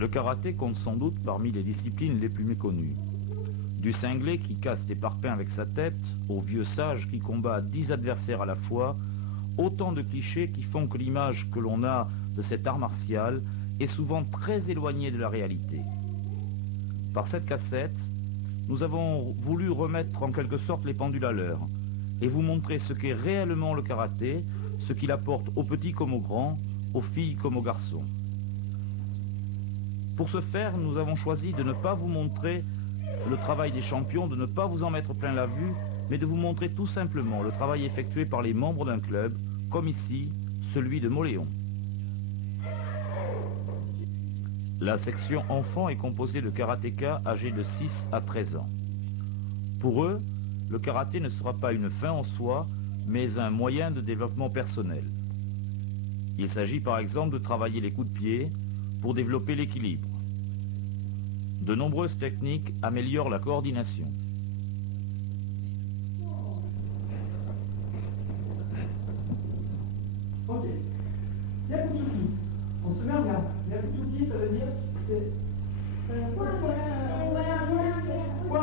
Le karaté compte sans doute parmi les disciplines les plus méconnues. Du cinglé qui casse des parpaings avec sa tête, au vieux sage qui combat 10 adversaires à la fois, autant de clichés qui font que l'image que l'on a de cet art martial est souvent très éloignée de la réalité. Par cette cassette, nous avons voulu remettre en quelque sorte les pendules à l'heure et vous montrer ce qu'est réellement le karaté, ce qu'il apporte aux petits comme aux grands, aux filles comme aux garçons. Pour ce faire, nous avons choisi de ne pas vous montrer le travail des champions, de ne pas vous en mettre plein la vue, mais de vous montrer tout simplement le travail effectué par les membres d'un club, comme ici, celui de Mauléon. La section enfants est composée de karatékas âgés de 6 à 13 ans. Pour eux, le karaté ne sera pas une fin en soi, mais un moyen de développement personnel. Il s'agit par exemple de travailler les coups de pied pour développer l'équilibre. De nombreuses techniques améliorent la coordination. Ok. Yakutsuki. On se met en garde. Yakutsuki, ça veut dire c'est point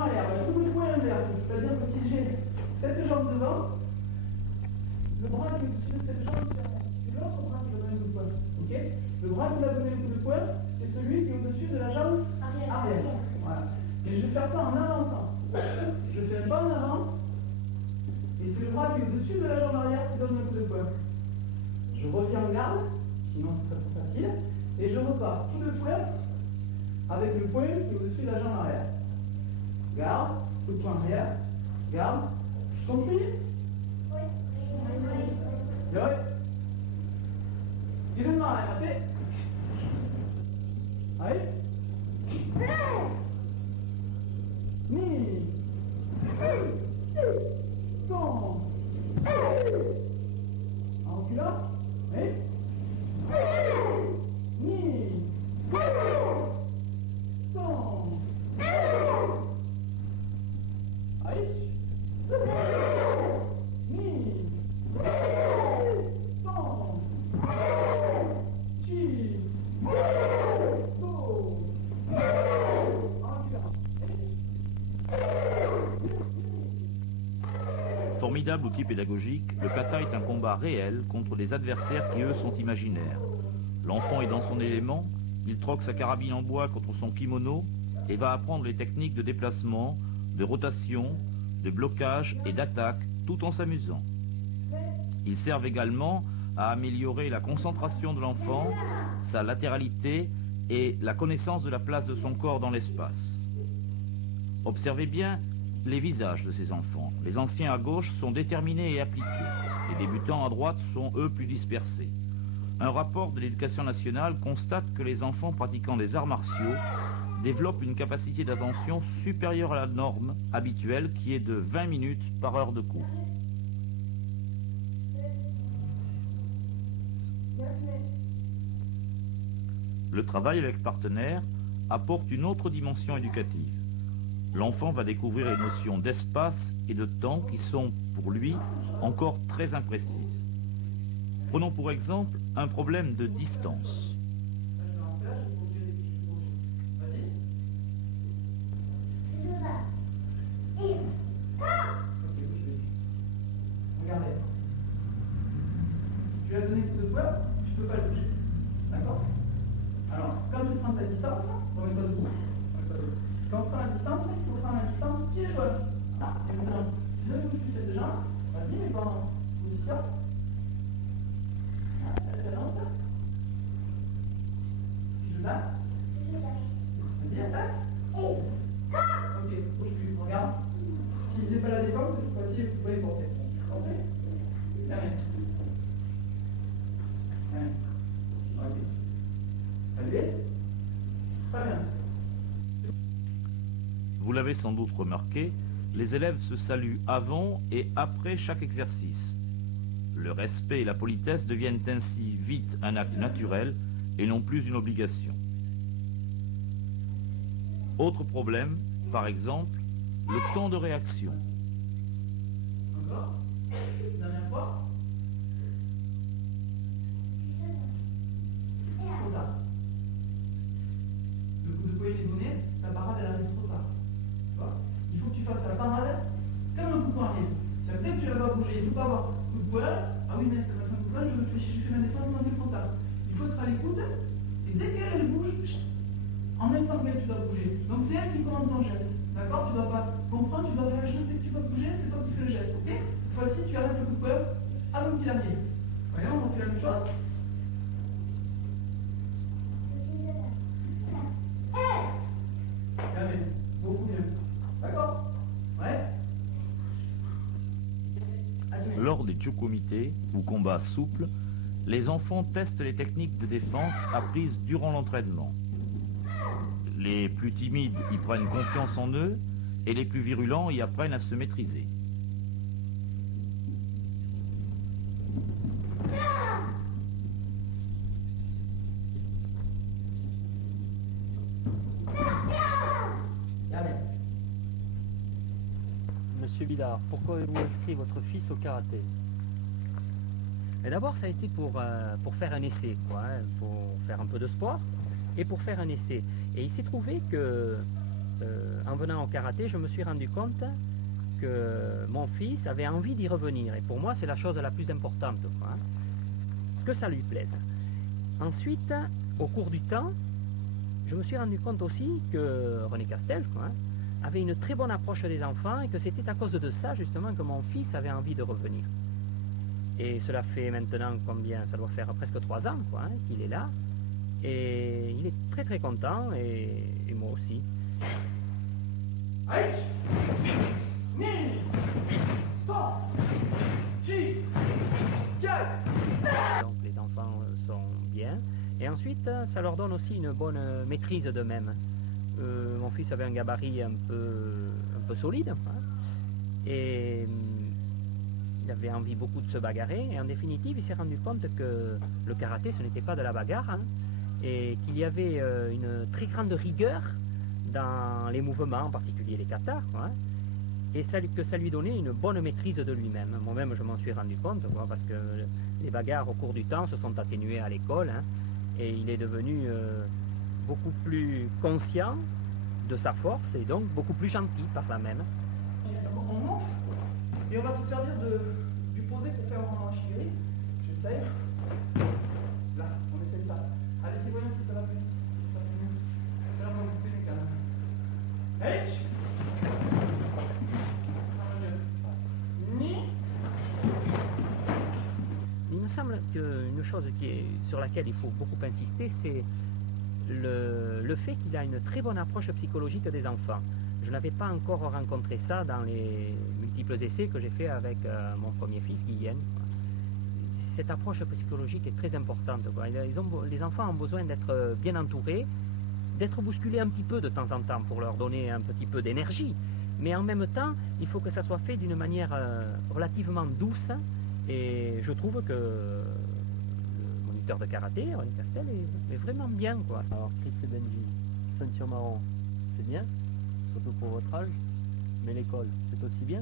arrière. Tout le point inverse. C'est-à-dire que si j'ai cette jambe devant, le bras qui est au-dessus de cette jambe, c'est l'autre bras qui va donner le coup de poing. Ok. Le bras qui va donner le coup de poing, c'est celui qui est au-dessus de la jambe arrière. Voilà. Et je vais faire ça en avançant. Je fais un pas en avant, et c'est le bras qui est au-dessus de la jambe arrière qui donne le coup de poing. Je reviens en garde, sinon ce serait trop facile, et je repars tout le poing avec le poing qui est au-dessus de la jambe arrière. Garde, coup de poing arrière, garde. Je compris? Oui. Oui. Tu donnes la répéter. Allez. Ni. Ton. En reculant. Oui. Ni. Ton. Allez. Ni. Ton. Chi. Go. Formidable outil pédagogique, le kata est un combat réel contre des adversaires qui, eux, sont imaginaires. L'enfant est dans son élément, il troque sa carabine en bois contre son kimono et va apprendre les techniques de déplacement, de rotation, de blocage et d'attaque tout en s'amusant. Ils servent également à améliorer la concentration de l'enfant, sa latéralité et la connaissance de la place de son corps dans l'espace. Observez bien les visages de ces enfants. Les anciens à gauche sont déterminés et appliqués. Les débutants à droite sont eux plus dispersés. Un rapport de l'Éducation nationale constate que les enfants pratiquant des arts martiaux développent une capacité d'attention supérieure à la norme habituelle qui est de 20 minutes par heure de cours. Le travail avec partenaires apporte une autre dimension éducative. L'enfant va découvrir les notions d'espace et de temps qui sont, pour lui, encore très imprécises. Prenons pour exemple un problème de distance. Regardez. Tu as donné ce doigt, je ne peux pas le bouger. D'accord? Alors, comme tu prends ta distance, remets-toi debout. Quand on prend la distance, il faut prendre la distance pied joint. Et maintenant, tu ne bouges plus cette jambe, vas-y, mais pas en position. Excellente. Tu le bats. Vas-y, attaque. Ok, bouge plus, regarde. N'utilisez pas la défense, cette fois-ci, vous pouvez porter. Portez. Allez. Allez. Ok. Saluez. Très bien. Vous l'avez sans doute remarqué, les élèves se saluent avant et après chaque exercice. Le respect et la politesse deviennent ainsi vite un acte naturel et non plus une obligation. Autre problème, par exemple, le temps de réaction. Encore. Dernière fois. Trop tard. Le coup de poing est donné, ta parade elle arrive trop tard. Tu vois? Il faut que tu fasses ta parade comme un coup de poing arrive. Ça veut dire que tu vas pas bouger, il ne faut pas avoir coup de poing. Ah oui, mais ça va faire un coup de poing, je fais ma défense, non, c'est trop tard. Il faut être à l'écoute, et dès qu'elle bouge, en même temps qu'elle, tu dois bouger. Donc c'est elle qui commande ton geste. D'accord? Tu dois pas comprendre, tu dois réagir dès que tu vas bouger, c'est toi qui fais le geste, ok? Cette fois-ci, tu arrêtes le coup de poing avant qu'il arrive. Voyons, on fait la même chose. Calmez, beaucoup mieux. D'accord? Ouais? Lors des Chukumite, ou combats souples, les enfants testent les techniques de défense apprises durant l'entraînement. Les plus timides y prennent confiance en eux et les plus virulents y apprennent à se maîtriser. Monsieur Bidard, pourquoi avez-vous inscrit votre fils au karaté? Mais d'abord, ça a été pour faire un essai, quoi, hein, pour faire un peu de sport et pour faire un essai. Et il s'est trouvé que, en venant au karaté, je me suis rendu compte que mon fils avait envie d'y revenir. Et pour moi, c'est la chose la plus importante, quoi, hein, que ça lui plaise. Ensuite, au cours du temps, je me suis rendu compte aussi que René Castel, quoi, hein, avait une très bonne approche des enfants et que c'était à cause de ça, justement, que mon fils avait envie de revenir. Et cela fait maintenant combien? Ça doit faire presque 3 ans, quoi, hein, qu'il est là. Et il est très très content, et moi aussi. Donc les enfants sont bien. Et ensuite, ça leur donne aussi une bonne maîtrise d'eux-mêmes. Mon fils avait un gabarit un peu solide, hein, et il avait envie beaucoup de se bagarrer. Et en définitive, il s'est rendu compte que le karaté, ce n'était pas de la bagarre, hein, et qu'il y avait une très grande rigueur dans les mouvements, en particulier les katas, hein, et que ça lui donnait une bonne maîtrise de lui-même. Moi-même, je m'en suis rendu compte, quoi, parce que les bagarres au cours du temps se sont atténuées à l'école, hein, et il est devenu beaucoup plus conscient de sa force et donc beaucoup plus gentil par là même. On monte et on va se servir du posé pour faire un shigiri. J'essaye. Là, on essaie ça. chose sur laquelle il faut beaucoup insister, c'est le fait qu'il a une très bonne approche psychologique des enfants. Je n'avais pas encore rencontré ça dans les multiples essais que j'ai fait avec mon premier fils, Guyenne. Cette approche psychologique est très importante, quoi. Les enfants ont besoin d'être bien entourés, d'être bousculés un petit peu de temps en temps pour leur donner un petit peu d'énergie. Mais en même temps, il faut que ça soit fait d'une manière relativement douce. Et je trouve que le moniteur de karaté, René Castel, est vraiment bien, quoi. Alors Chris et Benji, ceinture marron, c'est bien, surtout pour votre âge, mais l'école, c'est aussi bien.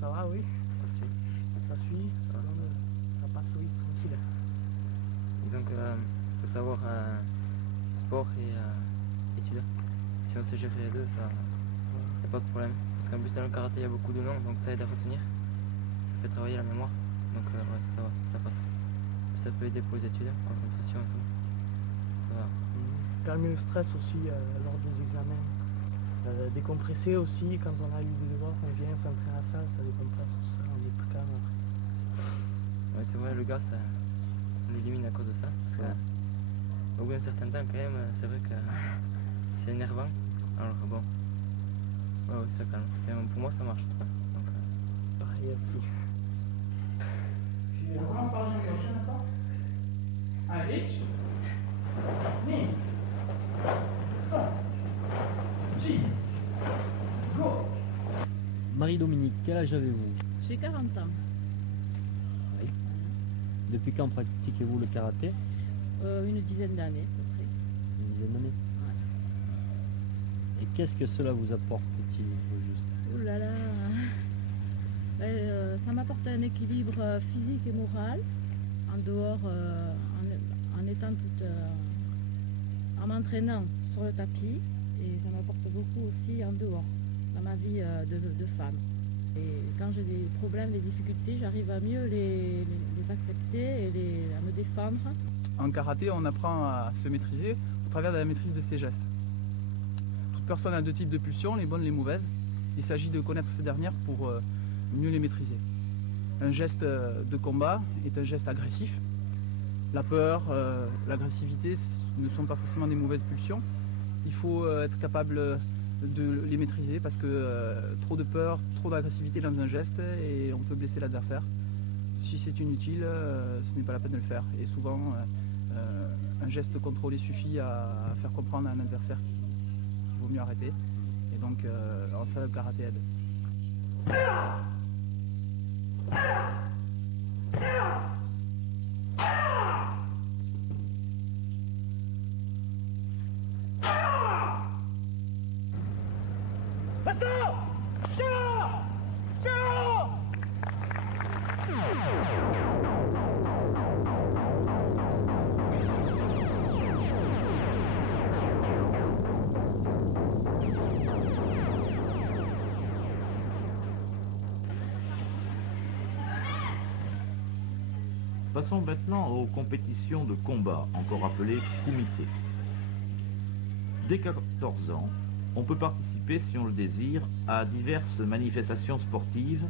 Ça va, oui. Ça suit, ça passe, oui, tranquille. Et donc, il faut savoir sport et études. Si on sait gérer les deux, ça n'y a pas de problème. Parce qu'en plus, dans le karaté, il y a beaucoup de langues, donc ça aide à retenir. Ça fait travailler la mémoire. Donc, ouais, ça va, ça passe. Ça peut aider pour les études, concentration et tout. Ça va. Calmer le stress aussi lors des examens. Décompresser aussi, quand on a eu des devoirs, on vient s'entraîner à la salle, ça décompresse, tout ça, on est plus calme après. Ouais, c'est vrai, le gars, on l'élimine à cause de ça. Parce que, au bout d'un certain temps, quand même, c'est vrai que c'est énervant. Alors bon, ouais, ça calme. Et pour moi, ça marche. Donc, Pareil aussi. On commence par la prochaine, d'accord? Allez, ni, ça, J, go. Marie-Dominique, quel âge avez-vous? J'ai 40 ans. Oui. Depuis quand pratiquez-vous le karaté? Une dizaine d'années à peu près. Une dizaine d'années. Et qu'est-ce que cela vous apporte-t-il au juste? Ouh là là. Ça m'apporte un équilibre physique et moral en dehors, en étant toute, en m'entraînant sur le tapis, et ça m'apporte beaucoup aussi en dehors dans ma vie de femme. Et quand j'ai des problèmes, des difficultés, j'arrive à mieux les accepter et à me défendre. En karaté, on apprend à se maîtriser au travers de la maîtrise de ses gestes. Toute personne a deux types de pulsions, les bonnes et les mauvaises. Il s'agit de connaître ces dernières pour mieux les maîtriser. Un geste de combat est un geste agressif. La peur, l'agressivité ne sont pas forcément des mauvaises pulsions. Il faut être capable de les maîtriser parce que trop de peur, trop d'agressivité dans un geste et on peut blesser l'adversaire. Si c'est inutile, ce n'est pas la peine de le faire. Et souvent, un geste contrôlé suffit à faire comprendre à un adversaire qu'il vaut mieux arrêter. Et donc, en ça, le karaté aide. Passons maintenant aux compétitions de combat, encore appelées kumité. Dès 14 ans, on peut participer, si on le désire, à diverses manifestations sportives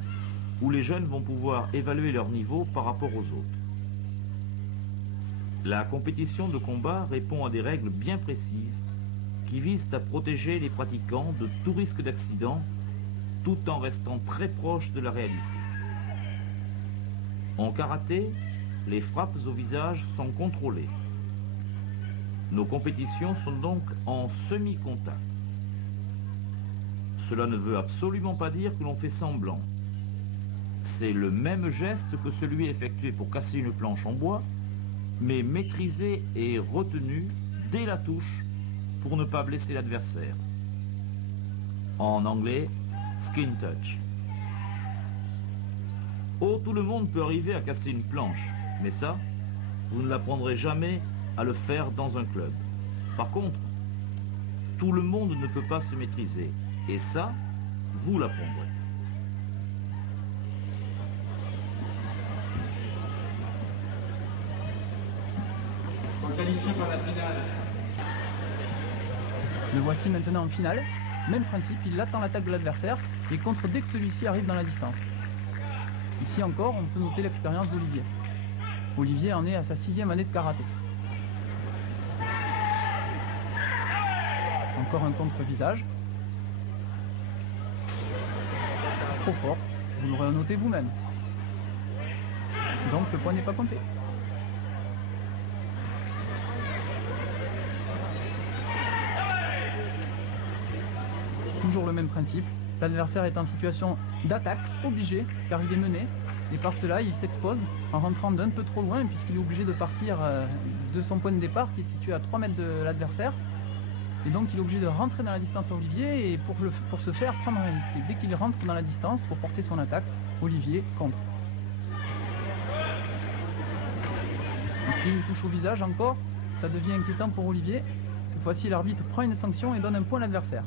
où les jeunes vont pouvoir évaluer leur niveau par rapport aux autres. La compétition de combat répond à des règles bien précises qui visent à protéger les pratiquants de tout risque d'accident tout en restant très proche de la réalité. En karaté, les frappes au visage sont contrôlées. Nos compétitions sont donc en semi-contact. Cela ne veut absolument pas dire que l'on fait semblant. C'est le même geste que celui effectué pour casser une planche en bois, mais maîtrisé et retenu dès la touche pour ne pas blesser l'adversaire. En anglais, skin touch. Oh, tout le monde peut arriver à casser une planche, mais ça, vous ne l'apprendrez jamais à le faire dans un club. Par contre, tout le monde ne peut pas se maîtriser, et ça, vous l'apprendrez. Qualifié par la finale. Le voici maintenant en finale. Même principe, il attend l'attaque de l'adversaire et contre dès que celui-ci arrive dans la distance. Ici encore, on peut noter l'expérience d'Olivier. Olivier en est à sa 6e année de karaté. Encore un contre-visage. Trop fort, vous l'aurez noté vous-même. Donc le point n'est pas compté. Toujours le même principe. L'adversaire est en situation d'attaque, obligé, car il est mené. Et par cela, il s'expose en rentrant d'un peu trop loin, puisqu'il est obligé de partir de son point de départ, qui est situé à 3 mètres de l'adversaire. Et donc il est obligé de rentrer dans la distance à Olivier, et pour ce faire, prendre un risque. Et dès qu'il rentre dans la distance, pour porter son attaque, Olivier contre. Ici, une touche au visage encore, ça devient inquiétant pour Olivier. Cette fois-ci, l'arbitre prend une sanction et donne un point à l'adversaire.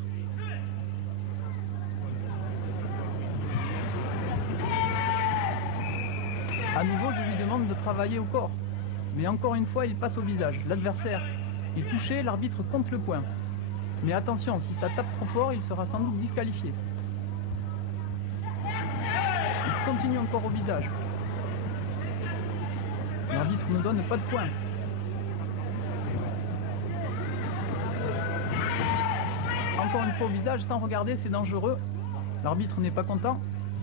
A nouveau, je lui demande de travailler au corps. Mais encore une fois, il passe au visage. L'adversaire est touché, l'arbitre compte le point. Mais attention, si ça tape trop fort, il sera sans doute disqualifié. Il continue encore au visage. L'arbitre ne donne pas de point. Encore une fois au visage, sans regarder, c'est dangereux. L'arbitre n'est pas content.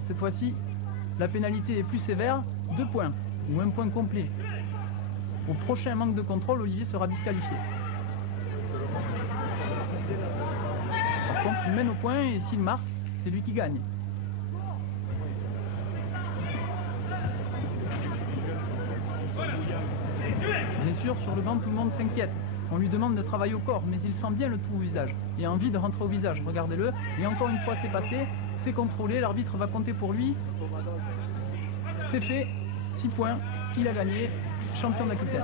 Cette fois-ci, la pénalité est plus sévère, 2 points, ou un point complet. Au prochain manque de contrôle, Olivier sera disqualifié. Par contre, il mène au point et s'il marque, c'est lui qui gagne. Bien sûr, sur le banc, tout le monde s'inquiète. On lui demande de travailler au corps, mais il sent bien le trou au visage. Il a envie de rentrer au visage, regardez-le. Et encore une fois, c'est passé, c'est contrôlé, l'arbitre va compter pour lui. C'est fait, 6 points, il a gagné, champion d'Aquitaine.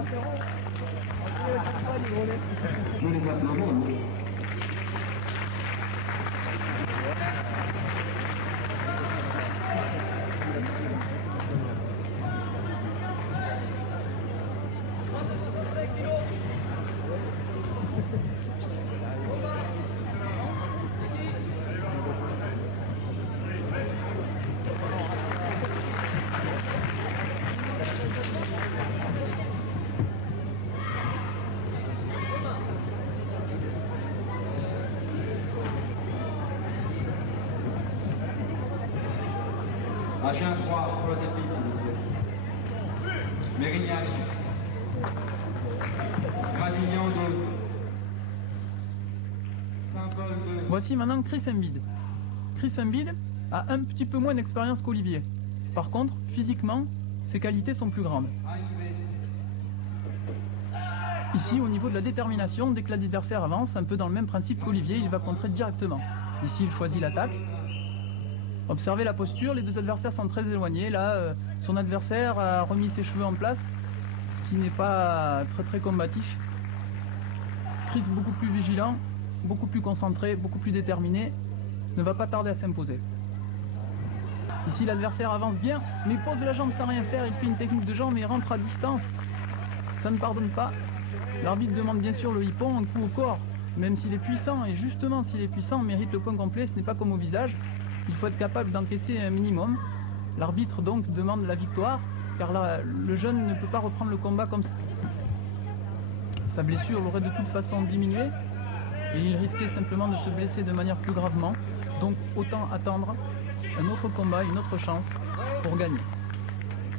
Agent 3 sur le tapis, s'il vous plaît. Mérignac. Gradignan 2. Saint-Paul 2. Voici maintenant Chris Embiid. Chris Embiid a un petit peu moins d'expérience qu'Olivier. Par contre, physiquement, ses qualités sont plus grandes. Ici, au niveau de la détermination, dès que l'adversaire avance, un peu dans le même principe qu'Olivier, il va contrer directement. Ici, il choisit l'attaque. Observez la posture, les deux adversaires sont très éloignés. Là, son adversaire a remis ses cheveux en place, ce qui n'est pas très combatif. Chris beaucoup plus vigilant, beaucoup plus concentré, beaucoup plus déterminé, ne va pas tarder à s'imposer. Ici, l'adversaire avance bien, mais pose la jambe sans rien faire, il fait une technique de jambe et rentre à distance. Ça ne pardonne pas. L'arbitre demande bien sûr le hippon, un coup au corps, même s'il est puissant, et justement s'il est puissant, on mérite le point complet, ce n'est pas comme au visage. Il faut être capable d'encaisser un minimum. L'arbitre donc demande la victoire, car là, le jeune ne peut pas reprendre le combat comme ça. Sa blessure l'aurait de toute façon diminué, et il risquait simplement de se blesser de manière plus gravement. Donc autant attendre un autre combat, une autre chance pour gagner.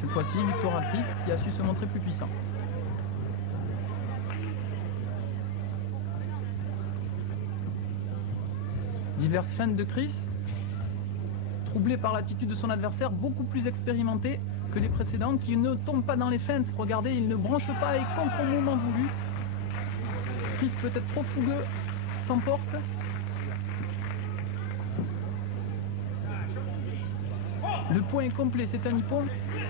Cette fois-ci, victoire à Chris, qui a su se montrer plus puissant. Diverses feintes de Chris, troublé par l'attitude de son adversaire, beaucoup plus expérimenté que les précédents, qui ne tombe pas dans les feintes. Regardez, il ne branche pas et contre au moment voulu. Chris peut-être trop fougueux, s'emporte. Le point est complet, c'est un hippon.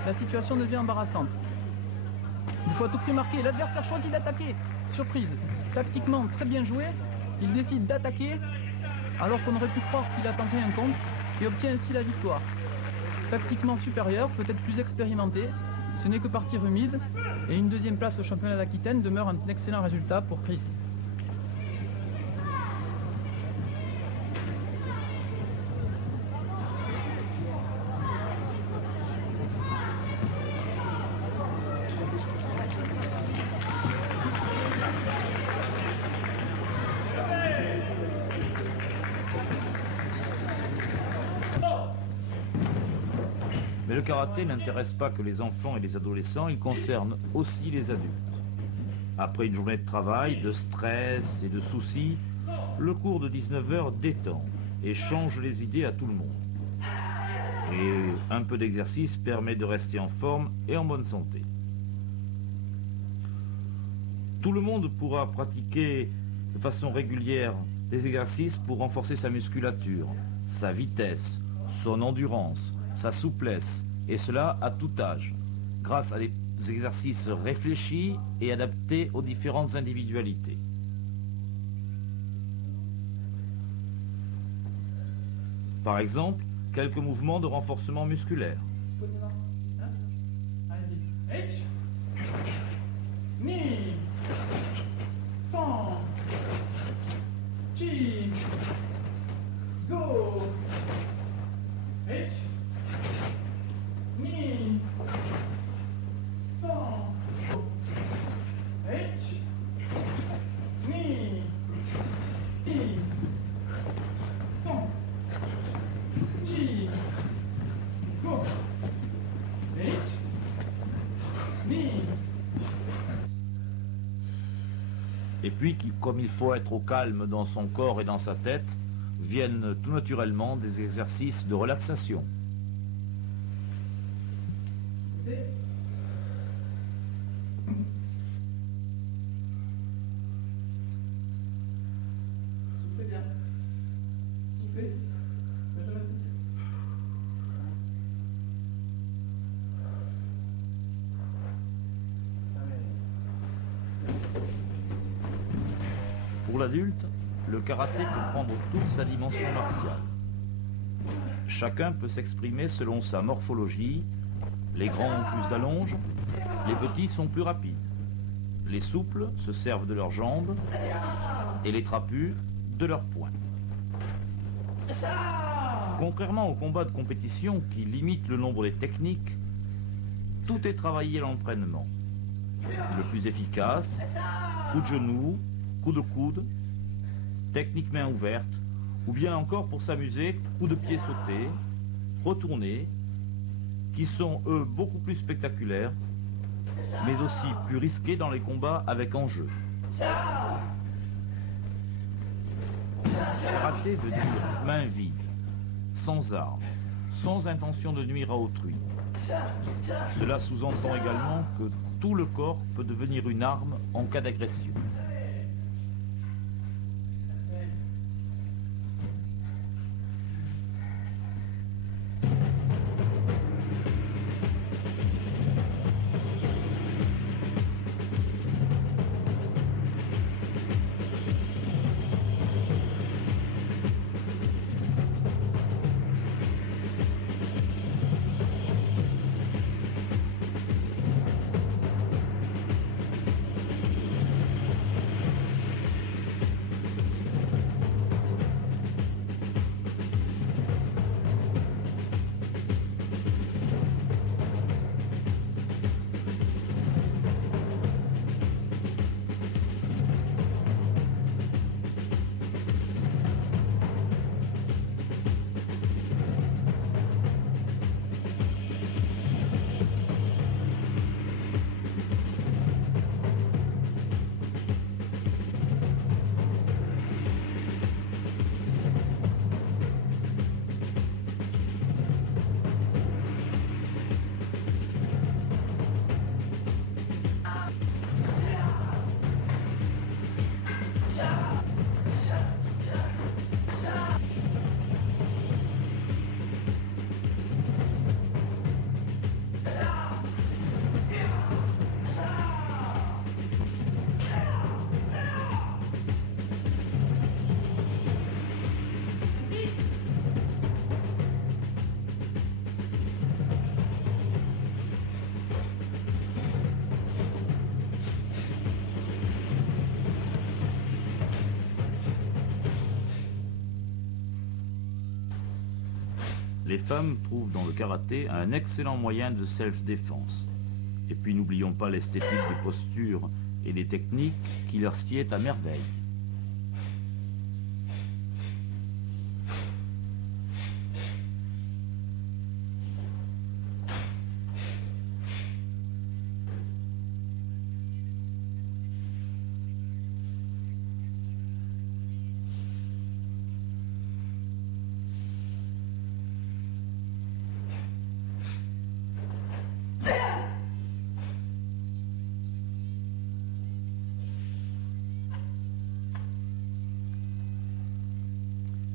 La situation devient embarrassante. Il faut à tout prix marquer. L'adversaire choisit d'attaquer. Surprise. Tactiquement très bien joué. Il décide d'attaquer alors qu'on aurait pu croire qu'il a tenté un contre et obtient ainsi la victoire. Tactiquement supérieur, peut-être plus expérimenté, ce n'est que partie remise et une deuxième place au championnat d'Aquitaine demeure un excellent résultat pour Chris. Mais le karaté n'intéresse pas que les enfants et les adolescents, il concerne aussi les adultes. Après une journée de travail, de stress et de soucis, le cours de 19h détend et change les idées à tout le monde. Et un peu d'exercice permet de rester en forme et en bonne santé. Tout le monde pourra pratiquer de façon régulière des exercices pour renforcer sa musculature, sa vitesse, son endurance, sa souplesse, et cela à tout âge, grâce à des exercices réfléchis et adaptés aux différentes individualités. Par exemple, quelques mouvements de renforcement musculaire. Allez-y. Ni. San. Chi. Go. H. Ni. San. H. Ni. I. San. Chi. Go. H. Ni. Et puis, comme il faut être au calme dans son corps et dans sa tête, viennent tout naturellement des exercices de relaxation. Soufflez bien. Soufflez. Benjamin. Pour l'adulte, le karaté peut prendre toute sa dimension martiale. Chacun peut s'exprimer selon sa morphologie. Les grands ont plus d'allonge, les petits sont plus rapides. Les souples se servent de leurs jambes et les trapus de leurs poings. Contrairement au combat de compétition qui limite le nombre des techniques, tout est travaillé à l'entraînement. Le plus efficace, coup de genou, coup de coude, technique main ouverte, ou bien encore pour s'amuser, coup de pied sauté, retourné, qui sont eux beaucoup plus spectaculaires, mais aussi plus risqués dans les combats avec enjeu. Karaté veut dire main vide, sans armes, sans intention de nuire à autrui. Cela sous-entend également que tout le corps peut devenir une arme en cas d'agression. Les femmes trouvent dans le karaté un excellent moyen de self-défense. Et puis n'oublions pas l'esthétique des postures et des techniques qui leur sied à merveille.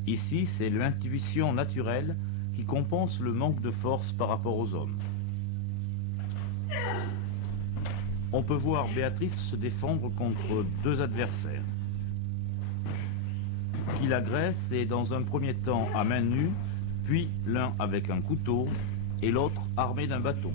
Ici, c'est l'intuition naturelle qui compense le manque de force par rapport aux hommes. On peut voir Béatrice se défendre contre deux adversaires qui l'agressent et dans un premier temps à main nue, puis l'un avec un couteau et l'autre armé d'un bâton.